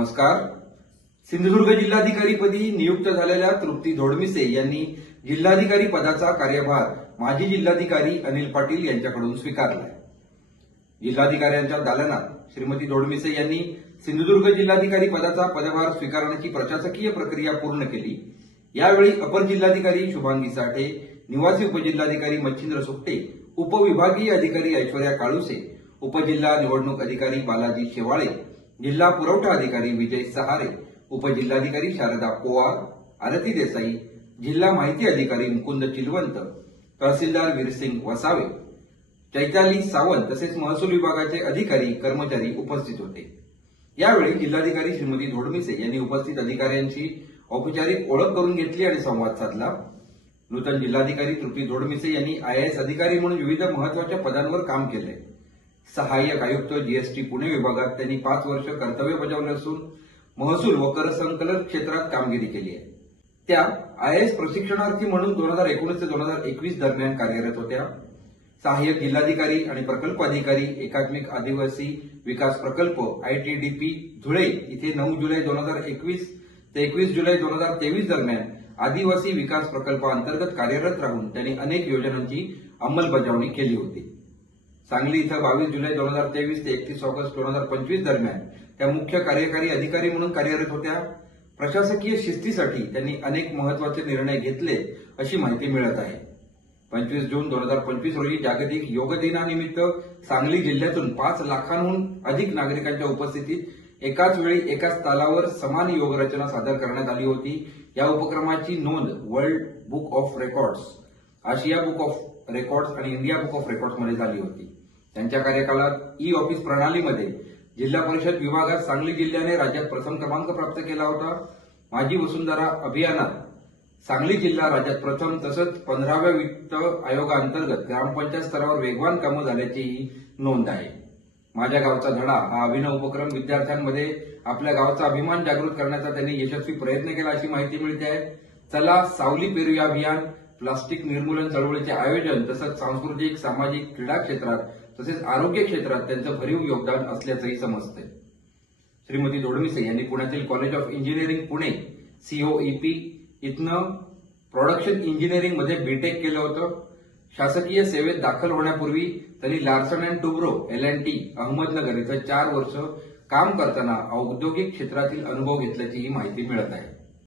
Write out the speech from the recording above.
नमस्कार. सिंधुदुर्ग जिल्हाधिकारीपदी नियुक्त झालेल्या तृप्ती धोडमिसे यांनी जिल्हाधिकारी पदाचा कार्यभार माजी जिल्हाधिकारी अनिल पाटील यांच्याकडून स्वीकारला जिल्हाधिकाऱ्यांच्या दालनात श्रीमती धोडमिसे यांनी सिंधुदुर्ग जिल्हाधिकारी पदाचा पदभार स्वीकारण्याची प्रशासकीय प्रक्रिया पूर्ण केली. यावेळी अपर जिल्हाधिकारी शुभांगी साठे निवासी उपजिल्हाधिकारी मच्छिंद्र सुपटे उपविभागीय अधिकारी ऐश्वर्या काळुसे उपजिल्हा निवडणूक अधिकारी बालाजी शेवाळे जिल्हा पुरवठा अधिकारी विजय सहारे उपजिल्हाधिकारी शारदा पोवार आरती देसाई जिल्हा माहिती अधिकारी मुकुंद चिलवंत तहसीलदार वीरसिंग वसावे चैताली सावंत तसेच महसूल विभागाचे अधिकारी कर्मचारी उपस्थित होते. यावेळी जिल्हाधिकारी श्रीमती धोडमिसे यांनी उपस्थित अधिकाऱ्यांची औपचारिक ओळख करून घेतली आणि संवाद साधला. नूतन जिल्हाधिकारी तृप्ती धोडमिसे यांनी आयएएस अधिकारी म्हणून विविध महत्त्वाच्या पदांवर काम केले. सहाय्यक आयुक्त जीएसटी पुणे विभागात त्यांनी पाच वर्ष कर्तव्य बजावले असून महसूल व कर संकलन क्षेत्रात कामगिरी केली आहे. त्या आय एस प्रशिक्षणार्थी म्हणून दोन हजार एकोणीस ते दोन हजार एकवीस दरम्यान कार्यरत होत्या. सहाय्यक जिल्हाधिकारी आणि प्रकल्प अधिकारी एकात्मिक आदिवासी विकास प्रकल्प आयटीडीपी धुळे इथे नऊ जुलै दोन हजार एकवीस ते एकवीस जुलै दोन हजार तेवीस दरम्यान आदिवासी विकास प्रकल्पाअंतर्गत कार्यरत राहून त्यांनी अनेक योजनांची अंमलबजावणी केली होती. सांगली इथं बावीस जुलै दोन हजार तेवीस ते एकतीस ऑगस्ट दोन हजार पंचवीस दरम्यान त्या मुख्य कार्यकारी अधिकारी म्हणून कार्यरत होत्या. प्रशासकीय शिस्तीसाठी त्यांनी अनेक महत्त्वाचे निर्णय घेतले अशी माहिती मिळत आहे. पंचवीस जून दोन हजार पंचवीस रोजी जागतिक योग दिनानिमित्त सांगली जिल्ह्यातून पाच लाखांहून अधिक नागरिकांच्या उपस्थितीत एकाच वेळी एकाच तालावर समान योग रचना सादर करण्यात आली होती. या उपक्रमाची नोंद world book of records Asia book of records आणि इंडिया बुक ऑफ रेकॉर्ड्समध्ये झाली होती. त्यांच्या कार्यकालात ई ऑफिस प्रणालीमध्ये जिल्हा परिषद विभागात सांगली जिल्ह्याने राज्यात प्रथम क्रमांक प्राप्त केला होता. माझी वसुंधरा अभियानात सांगली जिल्हा राज्यात प्रथम तसंच पंधराव्या वित्त आयोगाअंतर्गत ग्रामपंचायत स्तरावर वेगवान कामं झाल्याचीही नोंद आहे. माझ्या गावचा धडा हा अभिनव उपक्रम विद्यार्थ्यांमध्ये आपल्या गावचा अभिमान जागृत करण्याचा त्यांनी यशस्वी प्रयत्न केला अशी माहिती मिळते आहे. चला सावली पेरूया अभियान प्लास्टिक निर्मूलन चळवळीचे आयोजन तसंच सांस्कृतिक सामाजिक क्रीडा क्षेत्रात तसेच आरोग्य क्षेत्रात त्यांचं भरीव योगदान असल्याचंही समजतंय. श्रीमती दोडमिसे यांनी पुण्यातील college of engineering Pune COEP इथनं प्रोडक्शन इंजिनिअरिंगमध्ये बीटेक केलं होतं. शासकीय सेवेत दाखल होण्यापूर्वी त्यांनी Larsen and Toubro L and T Ahmednagar इथं चार वर्ष काम करताना औद्योगिक क्षेत्रातील अनुभव घेतल्याचीही माहिती मिळत आहे.